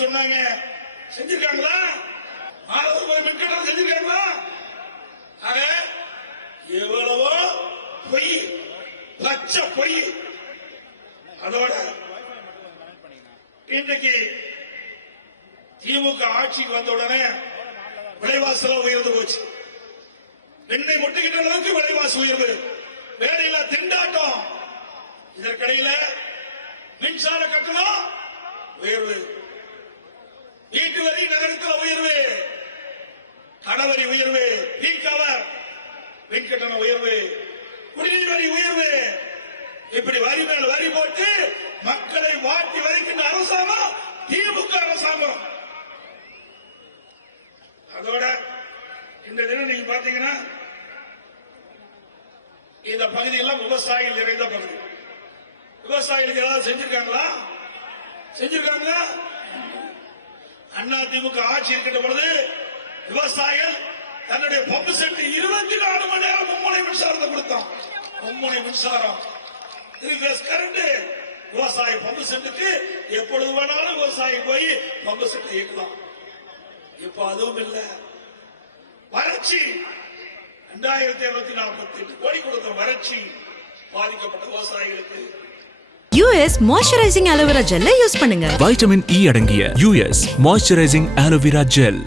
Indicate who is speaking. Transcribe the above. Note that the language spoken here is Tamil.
Speaker 1: சொன்னாங்க. செஞ்சிருக்காங்களா? ஆறாவது மின்கட்டணம் செஞ்சிருக்காங்களா? ஆக எவ்வளவோ பொய் பச்சை பொய். அதோட இன்றைக்கு திமுக ஆட்சிக்கு வந்த உடனே விலைவாசல உயர்ந்து போச்சு. வெண்ணை முட்டுகின்ற அளவுக்கு விலைவாசி உயர்வு. வேலையில திண்டாட்டம். இதற்கிடையில மின்சார கட்டணம் உயர்வு வீட்டு வரி நகரத்தில் உயர்வு கடவரி உயர்வு டீ கவர் மின்கட்டண உயர்வு குடிநீர் வரி உயர்வு. இப்படி வரி மேல் வரி போட்டு மக்களை வாட்டி வரிக்கின்ற அரசாங்கம் திமுக அரசாங்கம். அதோட இந்த தினம் நீங்க பாத்தீங்கன்னா இந்த பகுதியெல்லாம் விவசாயிகள் நிறைந்த பகுதி. விவசாயிகளுக்கு ஏதாவது செஞ்சிருக்காங்களா? செஞ்சிருக்காங்களா? அண்ணா திமுக ஆட்சி இருக்கின்ற பொழுது விவசாயிகள் தன்னுடைய பம்பு செட்டு இருபத்தி நாலு மணி நேரம் மும்முனை மின்சாரத்தை கொடுத்தான். மும்முனை மின்சாரம். கரண்ட் விவசாய பம்பு செட்டுக்கு எப்பொழுது வேணாலும் விவசாயி போய் பம்பு செட்டை இயக்கலாம். இப்ப அதுவும் இல்ல. வறட்சி. ரெண்டாயிரத்தி இருநூத்தி நாற்பத்தி எட்டு கோடி கொடுத்த வறட்சி பாதிக்கப்பட்ட விவசாயிகளுக்கு.
Speaker 2: யூஎஸ் மாய்ஸ்சரைசிங் அலோவேரா ஜெல்லை யூஸ் பண்ணுங்க.
Speaker 3: வைட்டமின் இ அடங்கிய யூஎஸ் மாய்ஸ்சரைசிங் ஆலோவேரா ஜெல்